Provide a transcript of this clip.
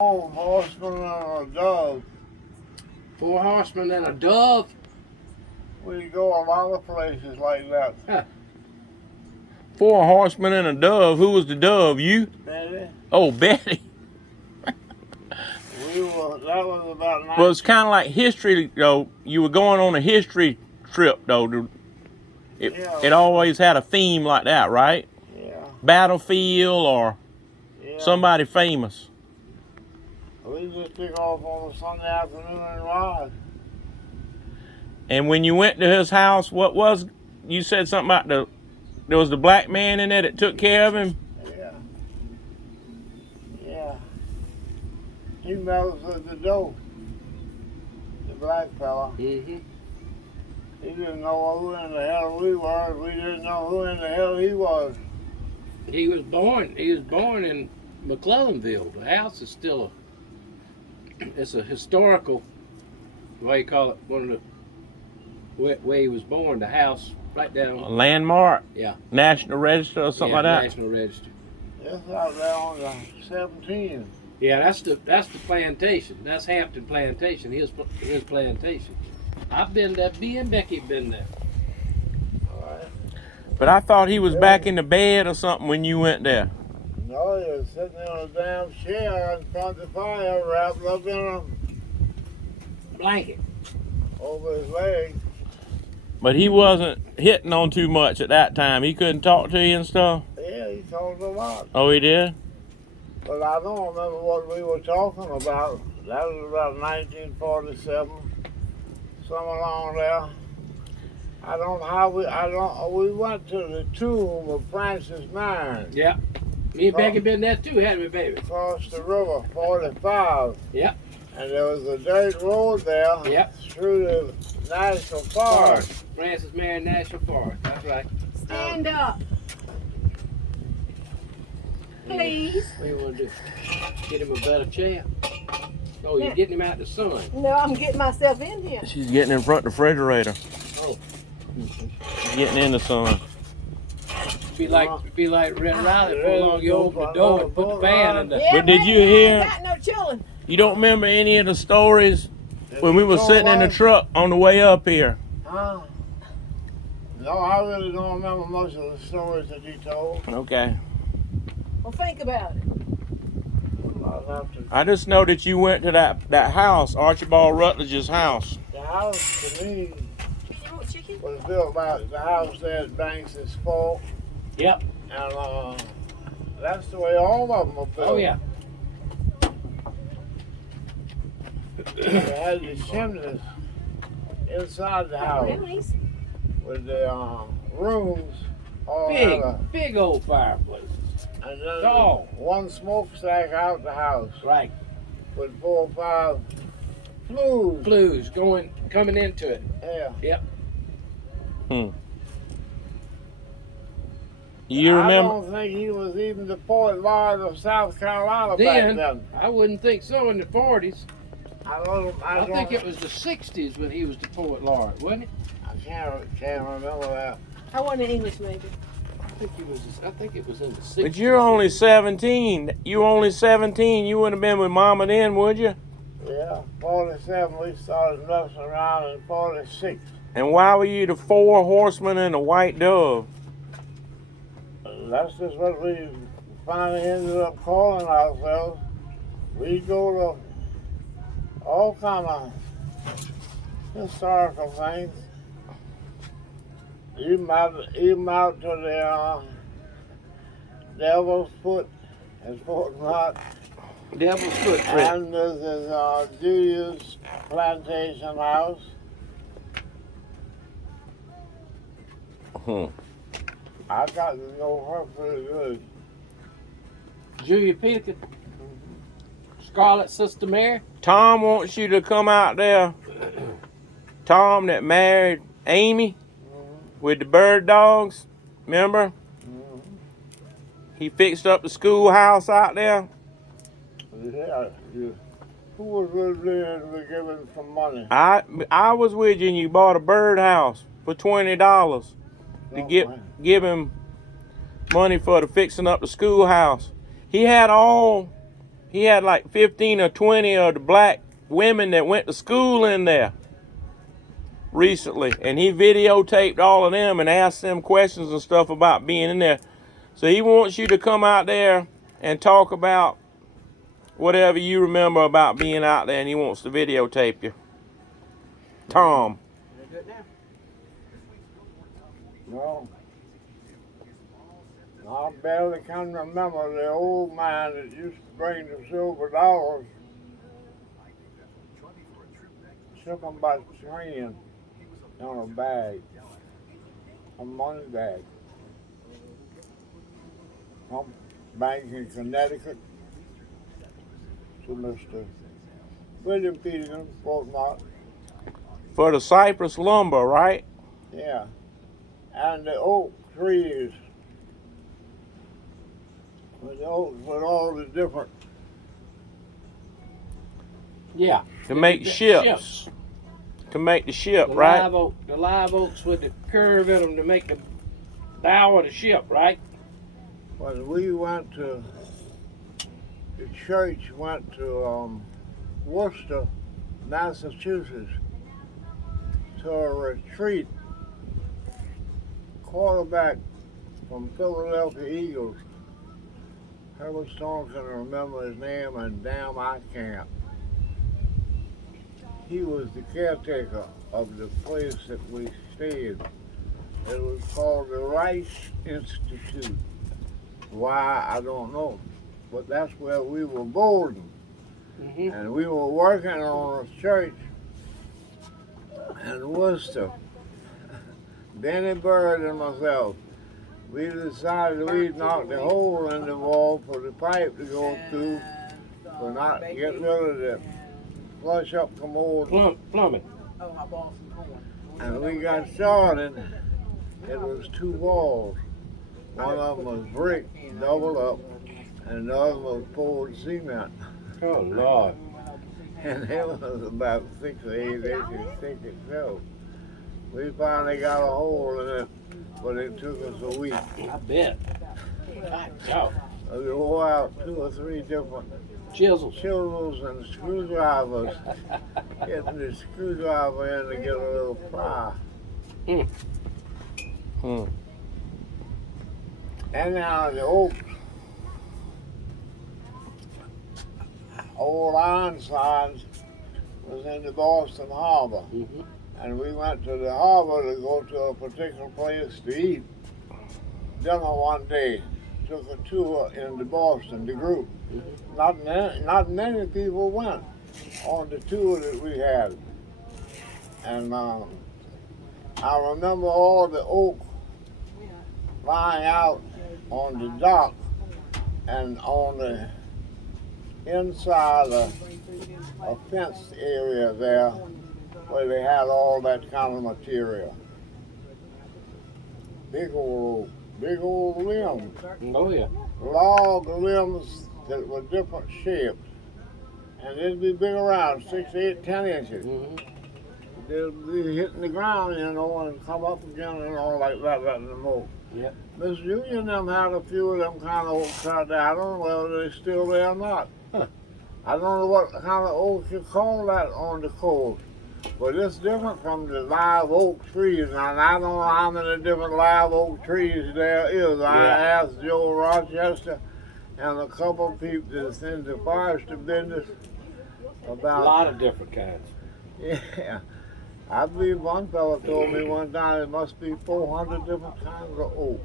4 horsemen and a dove. 4 horsemen and a dove? We go a lot of places like that. Huh. 4 horsemen and a dove. Who was the dove? You? Betty, Oh, Betty. that was about 19. Well, it's kind of like history, though. You were going on a history trip, though. It always had a theme like that, right? Yeah. Battlefield or somebody famous. We just took off on a Sunday afternoon and ride. And when you went to his house, you said something about there was the black man in there that took care of him? Yeah. Yeah. He met us at the door. The black fella. Mm-hmm. He didn't know who in the hell we were. We didn't know who in the hell he was. He was born in McClellanville. The house is still it's a historical, what do you call it, one of the, where he was born, the house, right down. A landmark? Yeah. National Register or something like that? National Register. That's out there on the 17. Yeah, that's the plantation. That's Hampton Plantation, his plantation. I've been there, me and Becky been there. All right. But I thought he was back in the bed or something when you went there. No, he was sitting in a damn chair in front of the fire, wrapped up in a Blanket. over his leg. But he wasn't hitting on too much at that time. He couldn't talk to you and stuff? Yeah, he told a lot. Oh, he did? But I don't remember what we were talking about. That was about 1947, somewhere along there. We went to the tomb of Francis Mine. Yeah. Me and Becky been there too, hadn't we, baby? Across the river, 45. Yep. And there was a dirt road there. Yep. Through the National Forest. Francis Marion National Forest, that's right. Stand up. Please. What do you want to do? Get him a better chair? Oh, you're getting him out the sun. No, I'm getting myself in here. She's getting in front of the refrigerator. Oh. She's getting in the sun. Be like Red Riley before long you open the door and put the fan in there. Yeah, But did you man, hear- I ain't got no children. You don't remember any of the stories when we were sitting in the truck on the way up here? Huh? No, I really don't remember most of the stories that he told. Okay. Well, think about it. I'll have to. I just know that you went to that house, Archibald Rutledge's house. The house, to me, You want chicken? was built by the house there at Banks' Fault. Yep. And that's the way all of them are built. Oh, yeah. They had the chimneys inside the house Brownies. with the rooms all had a, Big old fireplace. and then Tall. one smokestack out the house Right. with 4 or 5 flues. Blues coming into it. Yeah. Yep. You I remember? don't think he was even the Port Lord of South Carolina back then. I wouldn't think so in the 40s. I think it was the 60s when he was the poet laureate, wasn't it? I can't remember that. I want an English maybe. I think it was in the 60s. But you're only 17. You were only 17. You wouldn't have been with Mama then, would you? Yeah, 47 we started messing around in 46. And why were you the 4 horsemen and a white dove? That's just what we finally ended up calling ourselves. We go to all kind of historical things. Even out to the Devil's Foot at Fort Knott. Devil's Footprint. And there's this Julia's plantation house. I got to know her pretty good. Julia Peterkin. Scarlet Sister Mary. Tom wants you to come out there. Tom that married Amy with the bird dogs, remember? He fixed up the schoolhouse out there. Yeah. Who was with me and we giving some money? I was with you and you bought a birdhouse for $20 to give him money for the fixing up the schoolhouse. He had all He had like 15 or 20 of the black women that went to school in there recently, and he videotaped all of them and asked them questions and stuff about being in there. So he wants you to come out there and talk about whatever you remember about being out there, and he wants to videotape you. Tom. No. I barely can remember the old man that used to bring the silver dollars. Took them by train on a bag, a money bag. From bank in Connecticut to Mr. William Peterson, Fort Martin. For the cypress lumber, right? Yeah. And the oak trees. With all the different. Yeah. To make ships. To make the ship, right? The live oaks with the curve in them to make the bow of the ship, right? When we went to, the church went to Worcester, Massachusetts, to a retreat. Quarterback from Philadelphia Eagles, Herbert Stone can remember his name, and damn I can't. He was the caretaker of the place that we stayed. It was called the Rice Institute. Why, I don't know. But that's where we were boarding. Mm-hmm. And we were working on a church in Worcester. Benny Bird and myself. We decided we'd knock the hole in the wall for the pipe to go through, but not get rid of the flush up commode. Plumbing. And we got started. It was two walls. One of them was brick, doubled up, and the other was poured cement. Oh, Lord. And it was about 6 or 8 inches thick itself. We finally got a hole in it, but it took us a week. I bet. God, We wore out 2 or 3 different chisels and screwdrivers, getting the screwdriver in to get a little pry. And now the oaks, old Ironsides was in the Boston Harbor. Mm-hmm. And we went to the harbor to go to a particular place to eat dinner one day. Took a tour into Boston, the group. Mm-hmm. Not many people went on the tour that we had. And I remember all the oak lying out on the dock and on the inside of a fenced area there where they had all that kind of material. Big old limbs. Oh, yeah. Log limbs that were different shapes. And they'd be big around 6, 8, 10 inches. Mm-hmm. They'd be hitting the ground, and come up again and all like that in the moat. Yep. Miss Union them had a few of them kind of oaks out there. I don't know whether they're still there or not. Huh. I don't know what kind of oak you call that on the coast. But it's different from the live oak trees. And I don't know how many different live oak trees there is. I asked Joe Rochester and a couple of people that's in the forestry business about... A lot of different kinds. Yeah. I believe one fellow told me one time there must be 400 different kinds of oak.